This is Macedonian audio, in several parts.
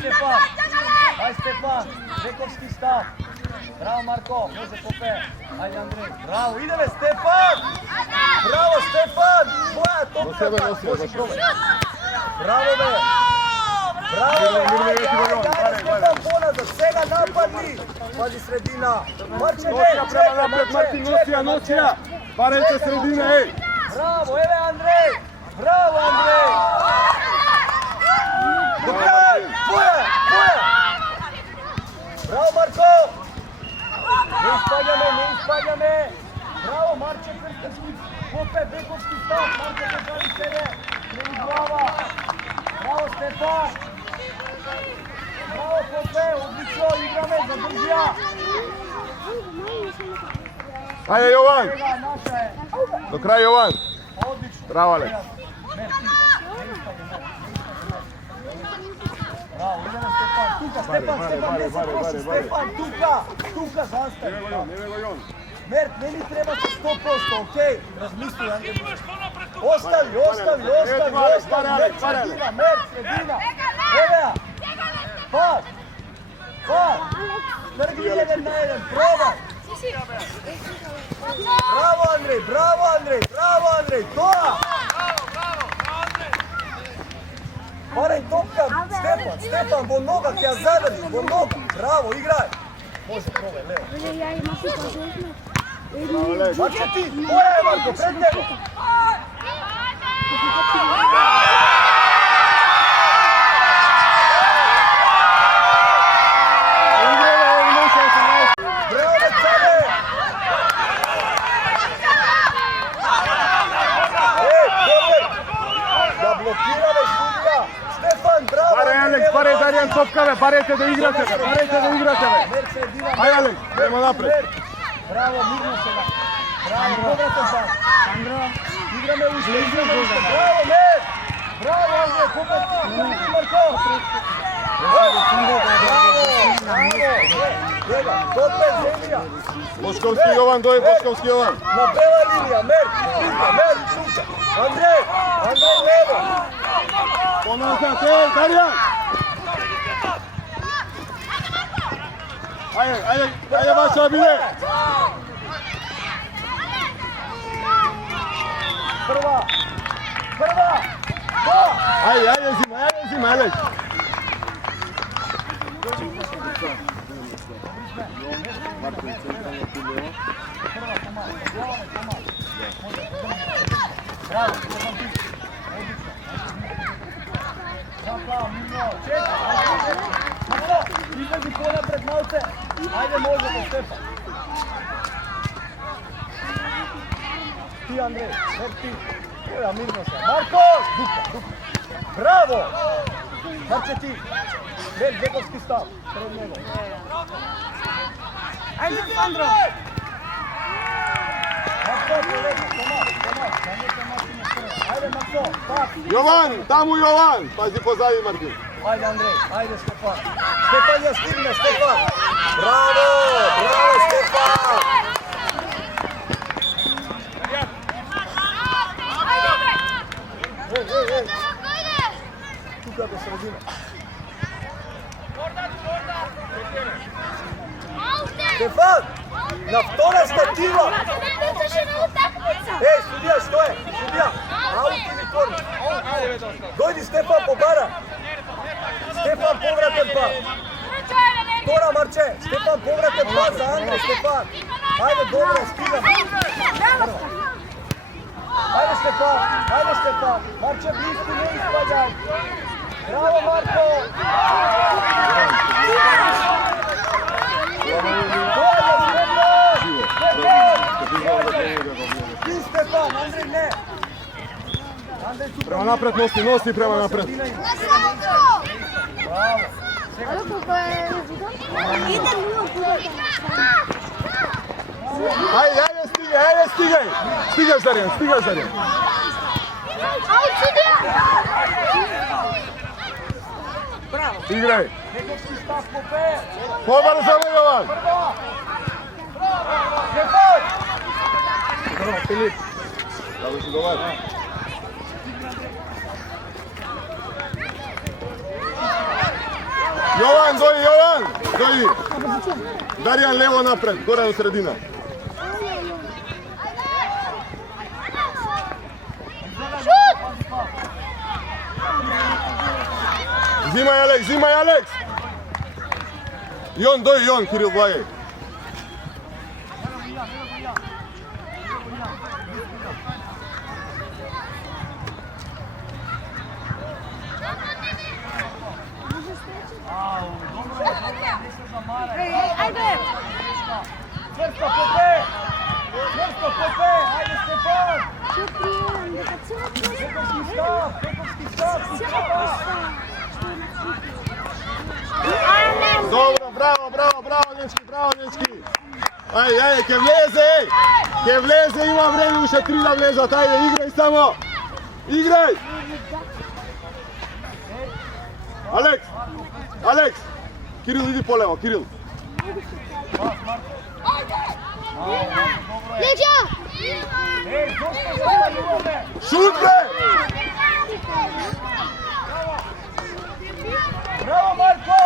Stefan! Aj Stefan! Bekovski stav! Bravo Marko! Može Pope! Ajde Andrej! Bravo! Ideme Stefan! Bravo Stefan! Tvoja topka! Može probaj! Bravo be! Bravo be! Ajde Stefan ponazad! Svega napadni! Pazi sredina! Marče ne! Prema napred Martin! Nocija! Parajte sredine, ej! Bravo! Evo Andrej! Bravo Andrej! Do kraj! Tvoja! Bravo Marko! Ne ispadja me! Bravo Marče Krštanski! Pope, Bekovski stav! Marko popravi sebe! Kreni glava! Bravo Stefan! Bravo Pope! Odlično! Igrame! Zadržija! Ajde Jovan! Do kraja Jovan! Odlično! Bravo Alek! Bravo, idemo Stefan! Tuka, Stefan! Stefan, tuka, zastavi! Mert, meni treba se 100%, okej? Razmisli, Andrej. Ostavi! Mert, sredina! Evo ja! Pas! Trgni 1 na 1, probaj! Bravo Andrej! Toa! Paraj topka, Stefan, bo noga, ti ja zadrži, bo noga. Bravo, igraj! Može, probaj, Leo. Marče ti, moja je Marko, pred nego! Bravo, Vecane! Da blokirame sudija! Stefan, bravo! Pare Darijan topkave, parete da igrate! Aj Alek, prema napred! Bravo, mirno se ga! Bravo, povratan pas! Igrame ušte! Bravo, Mer! Bravo, Andrej, povrati! Marko! Bravo! Pope, zemlja! Boškovski Jovan, doje Boškovski Jovan! Na bela linija, Mer! Tuka! Andrej, levo! Ponazad, Darijan! Ajde, vaša bile! Prva! Ajde, zima, Alek! Bravo! Izlazi polja pred malce. Ajde, možete, Stefan. Ti, Andrej, ti. Evo, mirno se. Marko! Duka. Bravo! Marče ti. Bekovski stav. Pred njegom. Ajde, Sandro! Marko, ajde, Marko, tak. Jovan, tamo Jovan! Pazi pozadi, Martin. Ajde, Andrej, ajde, Stefan. Stefan ja stigne, Stefan. Bravo, Stefan. Ej. Tuka do sredine. Stefan, na vtора stativa. Ej, sudija, što je? Sudija, aut ili korner? Dojdi Stefan po bara. Stefan povratan pas. Tora Marče, Stefan povratan pas za Andrej, Stefan. Ajde, dobro, stigam. Ajde Stefan. Marče, bliski, ne ispadaj. Bravo, Marko. Ti, Stefan, Andrej, ne. Prema napred, nosi prema napred. Bravo. Ajde, stigaj! Stigaš, Darijan! Igraj! Pobrzo, Jovan! Filip! Dali si dobar. Jovan, doji Jovan! Doji! Darijan levo napred, Goran u sredina. Zimaj Alex! I on, doji i on, Kiril Blagaj. Ajde! Čvrsto, Pepe! Čvrsto, Pepe! Ajde, Stefan! Pekovski stav! Dobro, bravo, dečki! Ajde, ke vleze, ima vreme uše 3 da vlezat, ajde, igraj samo! Igraj! Alex! Kiril, idi po levo, Kiril! Leđa! Šut, bre! Bravo, Marko!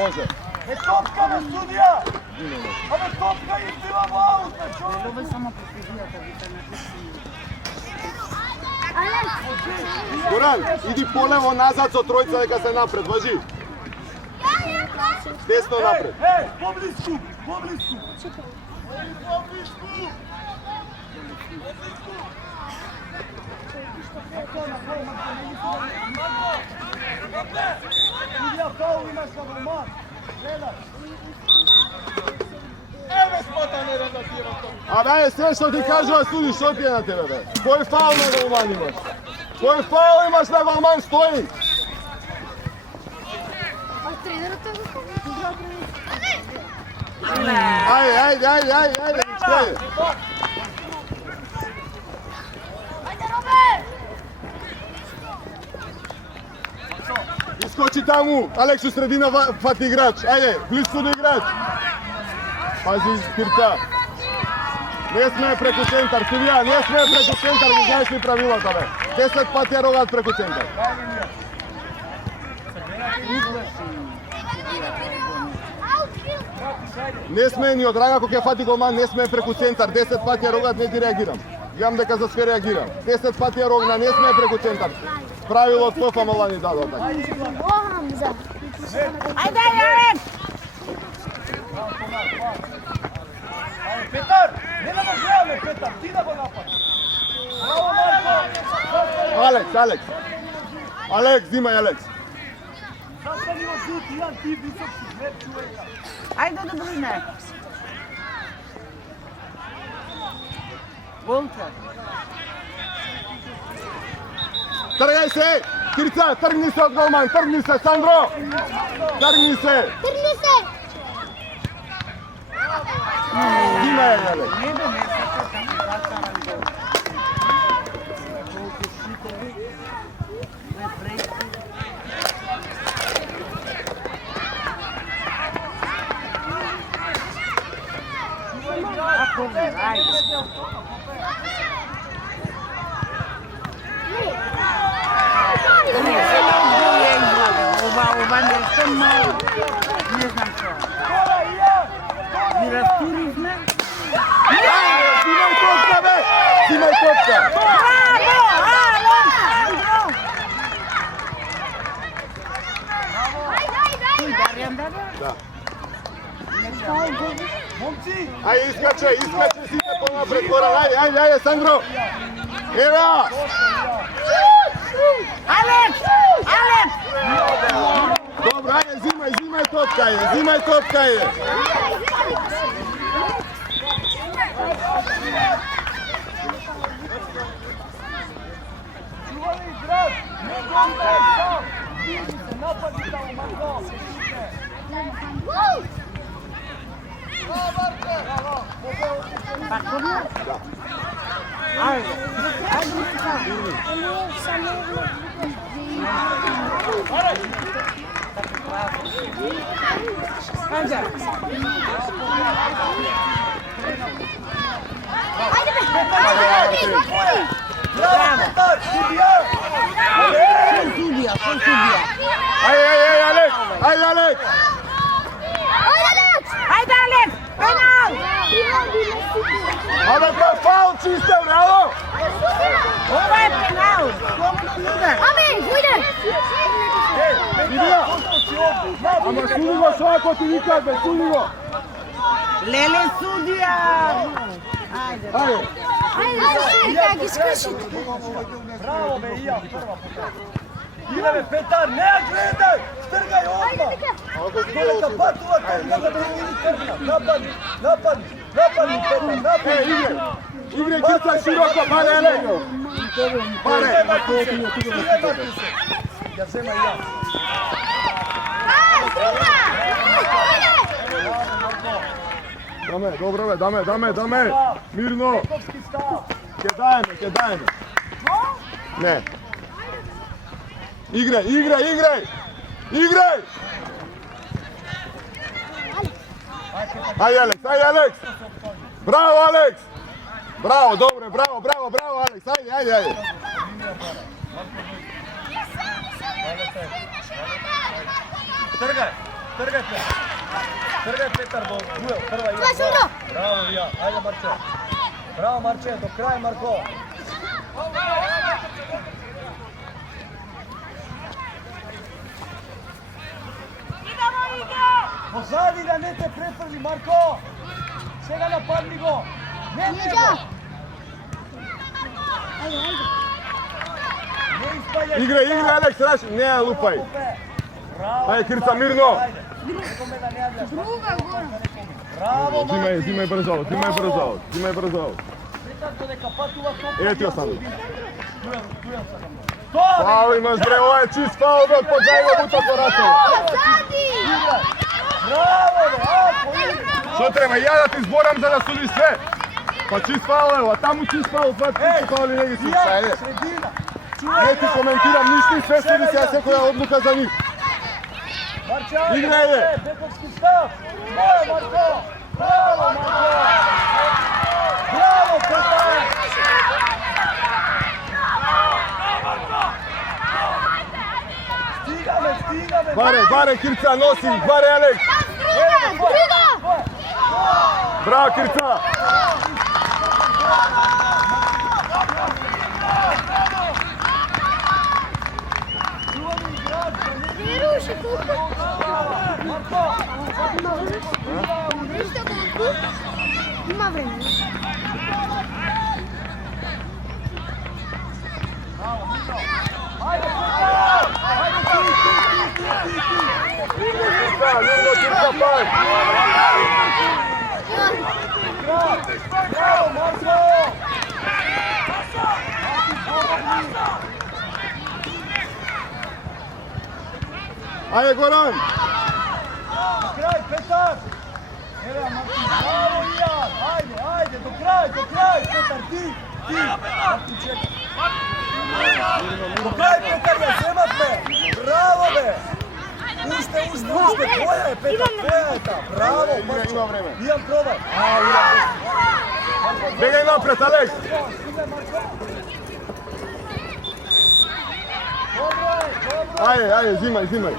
Može. E topka me sudija! Абе топка избивам аута, човек! Ovo je samo prepizijata, vi to ne pisiju. Goran, idi po levo nazad со тројца дека се напред, важи. Десно напред. Поблиску! Судија фаул имаш на Роман. Гледај. Еве смотане редатирам. Абе, све што ти кажува суди, што ти е на тебе, бе? Кој фаул на Валман имаш? Кој фаул имаш на Валман, стои? Ајде, стои. Искочи таму, Алекс у средина фати играч, ајде, близко до играч. Пази, Кирца. Не сме преку центар, судија, не сме преку центар, ги знаеш ли правилата, бе? 10 пати ја рогаат преку центар. Не сме ни од рага кој ќе фати голман, не сме преку центар, 10 пати ја рогаат, не ти реагирам. Гледам дека за све реагирам. 10 пати ја рогна, не сме преку центар. Правило од ПФ мала ни дадо така. Ajde, Jaren! Петар, не да го гледаме, Петар, ти да го напад. Браво, Марко! Алекс, зимај Алекс. Застани во жут, Ијан, ти висок си, глед човека. Ajde da brine. Volta. Тргај се! Кирца, тргни се од голман, тргни се, Сандро! Тргни се! Зимај Алекс. Не донесете таки затаран гол. Колку шутови, рефлекси. Ако не, ајде. Ова не сум мало, не знам што. Кора, Ијан! Ми растуризме. Зимај топка, бе! Зимај топка! Дарјан да? Да. Момци! Ајде, искаче сите понапред, Горан, ајде, Сандро! Ева! Алекс! Добро, ајде, зимај топка, ајде! Чували играч! Не гонтай сам! Види се, напади таму, Марко! Пакурно? Да. Ајде. Браво, Петар! Судија! Судија. Ајде, Илија! Ама суди го што ако ти викат, бе, суди го! Леле судија! Ајде. Браво бе, Ија, прва пота. Иде бе, Петар, не ја гледај! Штргај одма! Долека патува, толка да ти види тргна. Нападни, Петар, нападни! Игре, Кирца, широко, баре, еле! Баре! Ја зема Ија. Даме, добро бе, даме! Мирно! Бековски став. Ке даеме! Не! Играј! Ај, Алекс! Браво, Алекс! Браво, добре, браво, Алекс! Ајде! Тргај Петар во дуел, прва Ија. Браво Ија, ајде Марче. Браво Марче, до крај Марко. Позади да не те префрли Марко. Сега нападни го. Не него. Не испаѓај. Играј, Алекс, раши! Не ја лупај! Ајде, Кирца, мирно! Браво, Зимај брзо! Ети ја сам. Фаул имаш, бре, ова е чист фаул, бе, под зајво бута по ратова. Браво, бе, ако Што треба, ја да ти зборам за да суди све? Па чист фаул, ево, таму чист фаул, два чист фаули не ги суди. Ајде. средина. Не ти коментирам ништо и све суди се, секоја одлука за нив. Марче, Играј, бе. Бековски став. Браво, Марко. Браво, Петар. Стигаме. Баре, Кирца, носи, баре, Алекс. Браво, Кирца. Има време. Кирца, пај. Браво, Марко. Ајде, Горан. Крај, Петар. Еве, Мартин, браво, Ијан. Ајде, до крај, Петар, ти. Мартин, чекай. До крај, Петар, ја земавме. Браво, бе. Уште, твоја е, Петар, твоја е та. Браво, Марчо. Има време. Ијан, пробај. Бегај напред, Алекс. Ајде, зимај.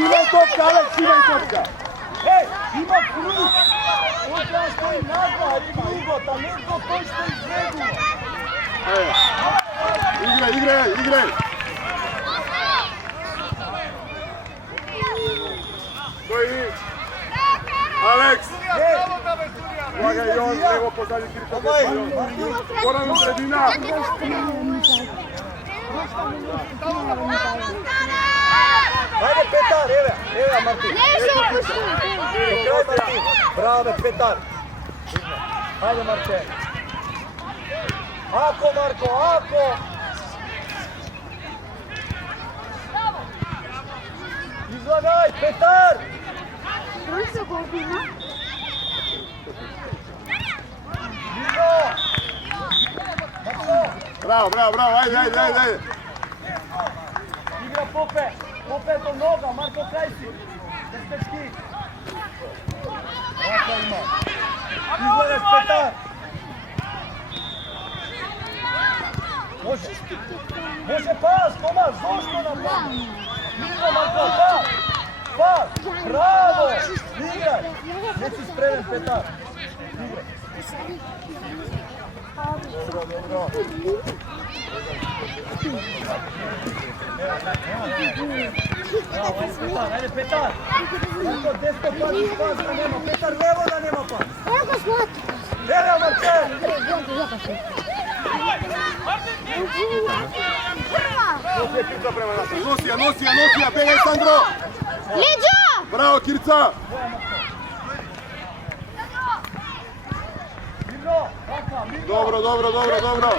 Зимај топка, Алекс, зимај топка. Има круг. Он треба стои нагла, кругота, не го тој што изгледува. Играј. Стои. Алекс. Лагај он, него позади Кирка. Горан у средина. Ајде, Петар, еве, Мартин. Крај, Мартин. Браво, бе, Петар. Ајде, Марче. Ако, Марко, ако. Помагай, Петар! Миро! Марко! Браво, браво, браво, ајде, ајде, ајде, ајде. Игра Попе! Попе до нога, Марко крај си! Деспечки! Рака има! Изгледаш Петар! Може! Може пас, Томас, зошто на пас? Миро, Марко, пас! Пас! Браво! Играј! Не си спремен, Петар! Играј! Добро, добро! Браво, ајде Петар, ајде Петар! Марко, десно пази, пас да нема, Петар, лево да нема пас! Еле, Марче! Носија, носија, носија, бегај Сандро! Браво, Кирца! Миро, рака, Миро! Добро, добро, добро, добро.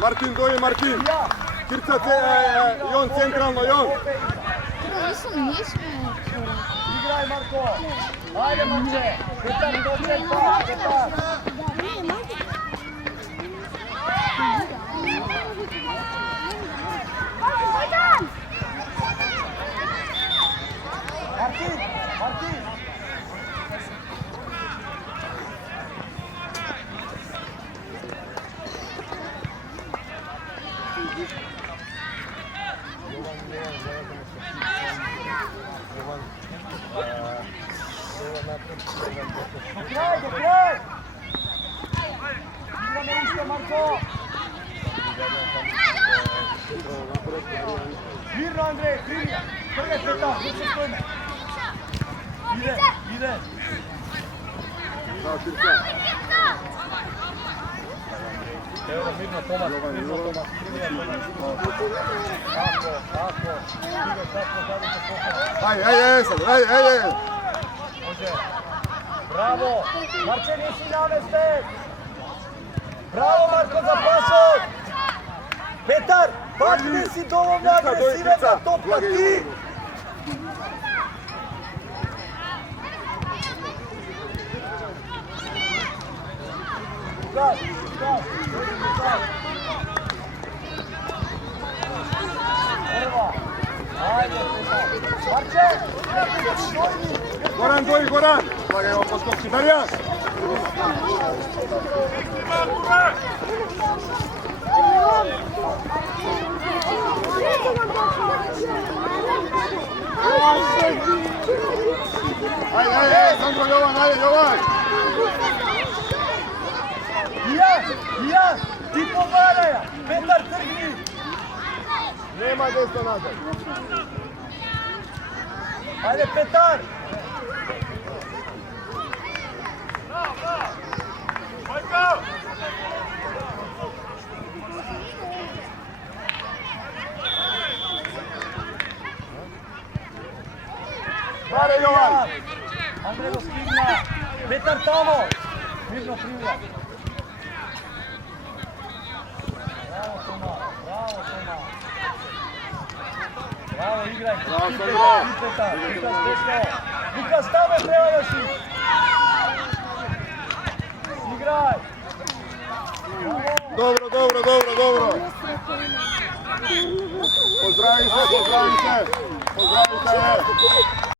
Мартин, дојди, Мартин. Ја! Кирца, Јон, централно, Јон. Играј, Марко! Ајде, Марче! Петар, добре, пас, Петар! Мартин! Мартин! Крај, до крај! Играме уште, Марко! Мирно, Андреј, кривија! Тргај Петар, не се стоиме! Иде, иде! Браво, Кирца. Ево, мирно, Томас, мирно, Томас, кривија, Томас! Тако, тако! Иде, тако, задите покажа! Ајде, ајде, ајде, ајде. Може! Браво! Марче, не си наместен! Браво, Марко, за пасот! Петар, пак не си доволно агресивен за топка ти! Газ, газ, газ! Прва! Ајде, Петар! Марче, дојди! Горан, дојди, Горан. Слагај го поскопски. Дарјан. Ајде, ајде, Сандро, Јован, ајде, Јован. Ијан, ти повараја! Петар, тргни! Нема десно назад. Ајде, Петар! Баре, Јован. Андреј го стигна! Петар тамо! Мирно кривија! Браво, Тома! Браво, Тома! Браво, играј! Браво, Ти, Сандро! Петар! Лукас, десно! Лукас, тамо треба да си! Играј! Добро, добро, добро, добро. Поздрави се, поздрави се. Поздрави се.